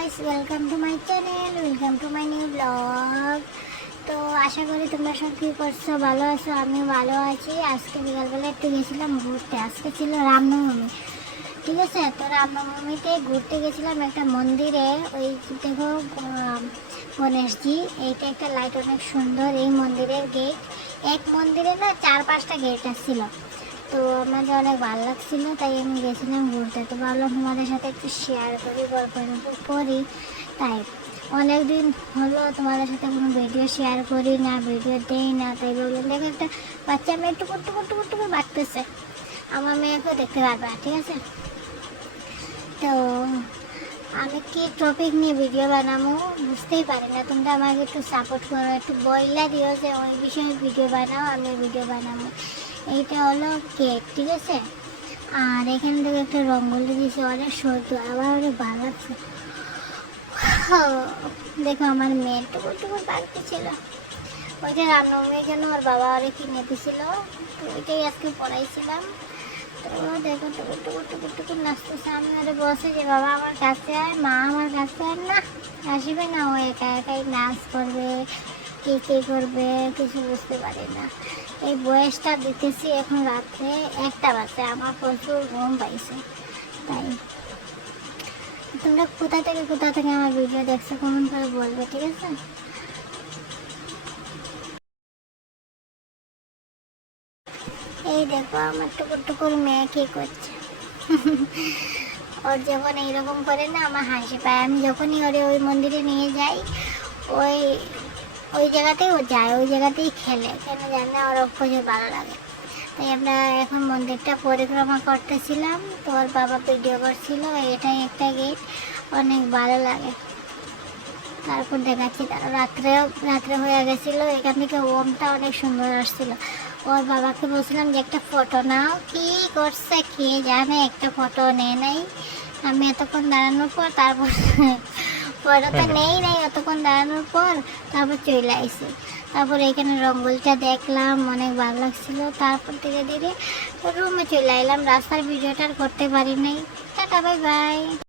Guys, welcome to my channel, welcome to my new blog. তো আশা করি তোমরা সব কী করছো, ভালো আছো। আমিও ভালো আছি। আজকে বিকালবেলা একটু গেছিলাম ঘুরতে। আজকে ছিল রামনবমী, ঠিক আছে। তো রামনবমীতে ঘুরতে গেছিলাম একটা মন্দিরে। ওই দেখো গণেশজি, এইটা একটা লাইট অনেক সুন্দর। এই মন্দিরের গেট, এক মন্দিরে না 4-5টা গেট আসছিল। তো আমাদের অনেক ভালো লাগছিল, তাই আমি গেছিলাম ঘুরতে। তো ভাবলাম তোমাদের সাথে একটু শেয়ার করি, গল্প করি। তাই অনেক দিন হলো তোমাদের সাথে কোনো ভিডিও শেয়ার করি না, ভিডিও দেই না। তাই বললাম, দেখো একটা বাচ্চা মেয়ে টুকুর টুকুর টুকুর টুকুর বাঁচতেছে, আমার মেয়েকেও দেখতে পারবে, ঠিক আছে। তো আমি কি টপিক নিয়ে ভিডিও বানাবো বুঝতেই পারি না। তোমরা আমাকে একটু সাপোর্ট করো, একটু বইলা দিও যে ওই বিষয়ে ভিডিও বানাও, আমি ভিডিও বানাবো। এইটা হলো কেক, ঠিক আছে। আর এখান থেকে একটা রঙ্গোলি দিয়েছে, অনেক সুন্দর, আমার অনেক ভালো লাগছে। দেখো আমার মেয়ে টুকুর টুকুর বাড়তে ছিল। ওইটা রামনবমীর জন্য ওর বাবা ওরে কিনে দিয়েছিল, তো ওইটাই আজকে পড়াইছিলাম। তো দেখো টুকুর টুকুর টুকুর টুকুর নাচতেছে। আমি ওরে বলছি যে বাবা আমার কাছে আয়, মা আমার কাছে আর না আসবে না, ও একা একাই নাচ করবে, কে কে করবে কিছু বুঝতে পারি না। এই বয়সটা দিতেছি এখন রাত্রে 1টা বাজে, আমার প্রচুর ঘুম পাইছে। তাই তোমরা কোথা থেকে আমার ভিডিও দেখছো কমেন্ট করে বলবে, ঠিক আছে। এই দেখো আমার টুকুর টুকুর মেয়ে কি করছে। ওর যখন এইরকম করে না আমার হাসি পায়। আমি যখনই ওরে ওই মন্দিরে নিয়ে যাই, ওই ওই জায়গাতেই ও যায়, ওই জায়গাতেই খেলে, কেন জানি না, ওর প্রচুর ভালো লাগে। তাই আমরা এখন মন্দিরটা পরিক্রমা করতেছিলাম, তো ওর বাবা ভিডিও করছিল। এটাই একটা গেট, অনেক ভালো লাগে। তারপর দেখাচ্ছি, তারা রাত্রে হয়ে গেছিলো। এখান থেকে ওমটা অনেক সুন্দর আসছিল। ওর বাবাকে বলছিলাম যে একটা ফটো নাও, কি করছে কে জানে, একটা ফটো নেয় নাই। আমি এতক্ষণ দাঁড়ানোর পর তারপর ফটোটা নেই নাই, অতক্ষণ দাঁড়ানোর পর তারপর চলে আইসি। তারপর এখানে রঙ্গলটা দেখলাম, অনেক ভালো লাগছিল। তারপর ধীরে ধীরে রুমে চলে এলাম। রাস্তার ভিডিওটা আর করতে পারি নাই। Tata, bye bye.